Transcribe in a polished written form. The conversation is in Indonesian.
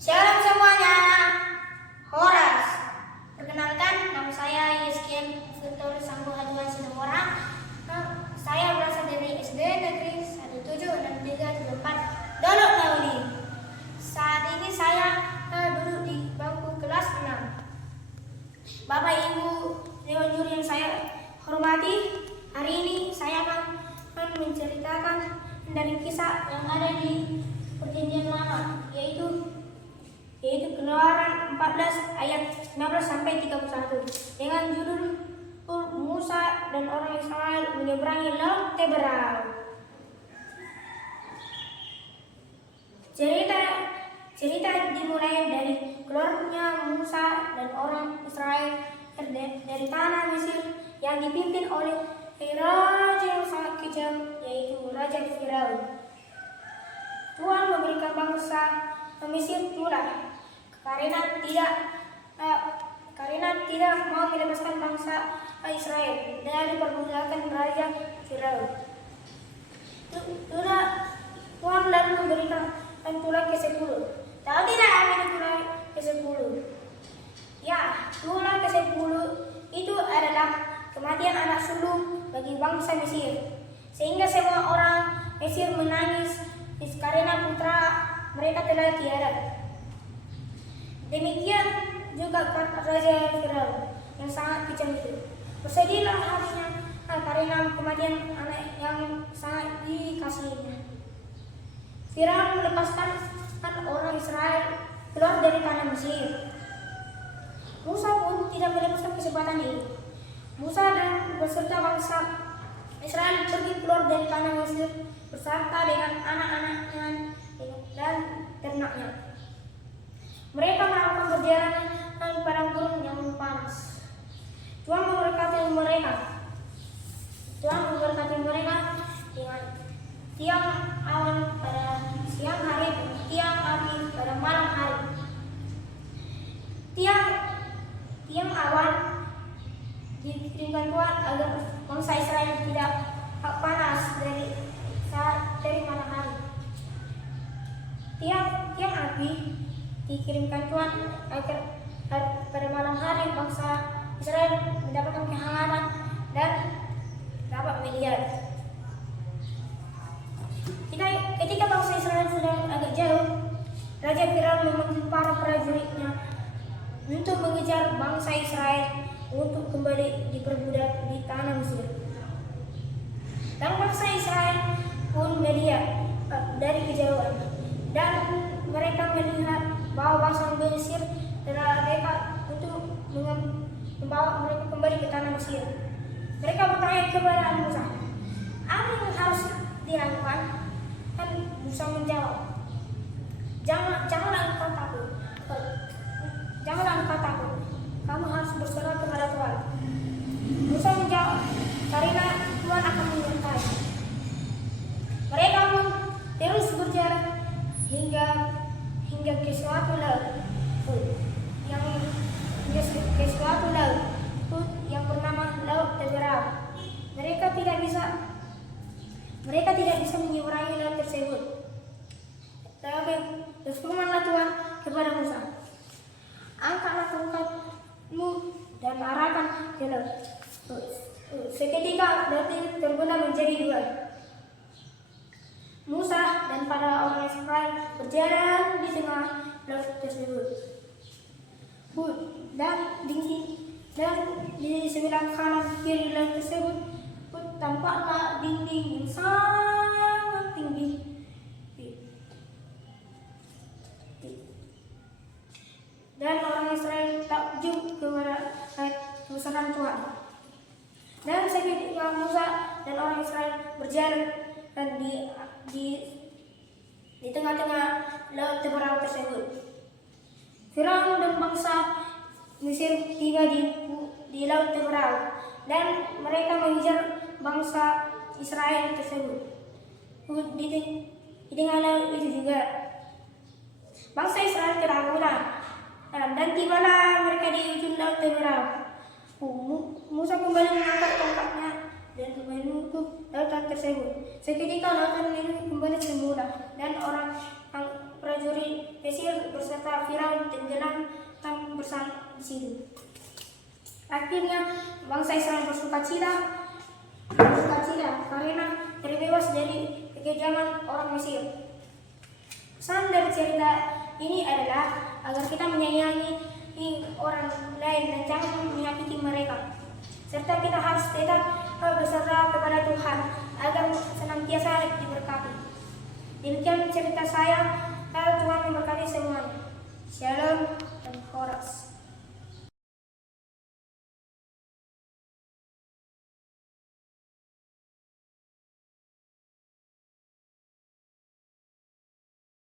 Shalom semuanya, Horas. Perkenalkan, nama saya Yeskian Victor Sambo Haduan Sinomorang. Saya berasal dari SD Negeri 176374 Dolok Lauli. Saat ini saya duduk di bangku kelas 6. Bapak Ibu Dewan Juri yang saya hormati, hari ini saya akan menceritakan dari kisah yang ada di Perjanjian Lama, yaitu Keluaran 14 ayat 19 sampai 31 dengan judul Musa dan orang Israel menyeberangi Laut Teberau. Cerita dimulai dari keluarnya Musa dan orang Israel dari tanah Mesir yang dipimpin oleh raja yang sangat kejam, yaitu Raja Firaun. Tuhan memberikan bangsa Mesir pula karena tidak mau melepaskan bangsa Israel dari perbudakan Raja Firaun. Tuhan lalu memberikan tulah ke-10. Tahu tidak apa itu tulah ke-10? Ya, tulah ke-10 itu adalah kematian anak sulung bagi bangsa Mesir, sehingga semua orang Mesir menangis karena putra mereka telah tiada. Demikian juga Raja Firaun yang sangat kejam itu. Bersedihlah hatinya karena kematian anak yang sangat dikasihinya. Firaun melepaskan orang Israel keluar dari tanah Mesir. Musa pun tidak melepaskan kesempatan ini. Musa dan beserta bangsa Israel pergi keluar dari tanah Mesir beserta dengan anak-anaknya dan ternaknya. Mereka melakukan perjalanan padang gurun yang panas. Tuhan memberkati mereka dengan tiang awan pada siang hari dan tiang api pada malam hari. Tiang awan dikirimkan Tuhan agar bangsa Israel tidak panas dari malam hari. Tiang api dikirimkan Tuhan agar pada malam hari bangsa Israel mendapatkan kehangatan dan dapat melihat. Ketika bangsa Israel sudah agak jauh, Raja Firaun memanggil para prajuritnya untuk mengejar bangsa Israel untuk kembali diperbudak di tanah Mesir. Dan bangsa Israel pun melihat dari kejauhan, dan mereka melihat bahwa bangsa Mesir telah dekat untuk membawa mereka kembali ke tanah Mesir. Mereka bertanya kepada Musa, apa yang harus dilakukan? Dan Musa menjawab, janganlah engkau takut. Kamu harus berserah kepada Tuhan. Musa menjawab, karena Tuhan akan menyertai. Mereka pun terus berjalan hingga ke suatu laut yang bernama Laut Teberau. Mereka tidak bisa menyeberangi laut tersebut. Tetapi berfirmanlah Tuhan kepada Musa, angkatlah tongkatmu dan arahkan ke laut. Seketika laut itu terbelah menjadi dua. Musa dan para orang Israel berjalan di tengah laut tersebut. Dan di sebelah kanan kiri laut tersebut tampaklah dinding yang sangat tinggi. Dan orang Israel takjub kepada kebesaran Tuhan. Dan seketika Musa dan orang Israel berjalan dan di tengah-tengah laut Teberau tersebut, Firaun dan bangsa Mesir tiba di laut Teberau, dan mereka mengejar bangsa Israel tersebut. Di tengah laut itu juga bangsa Israel keraguan, dan tibalah mereka di ujung laut Teberau. Musa kembali mengangkat tongkatnya dan menutup lautan tersebut. Seketika lautan itu kembali semula, dan orang prajurit Mesir beserta Firaun tenggelam bersama di situ. Akhirnya bangsa Israel bersukacita karena terbebas dari kekejaman orang Mesir. Pesan dari cerita ini adalah agar kita menyayangi orang lain dan jangan menyakiti mereka. Serta kita harus tetap berserah kepada Tuhan agar senantiasa diberkati. Demikian cerita saya. Tuhan memberkati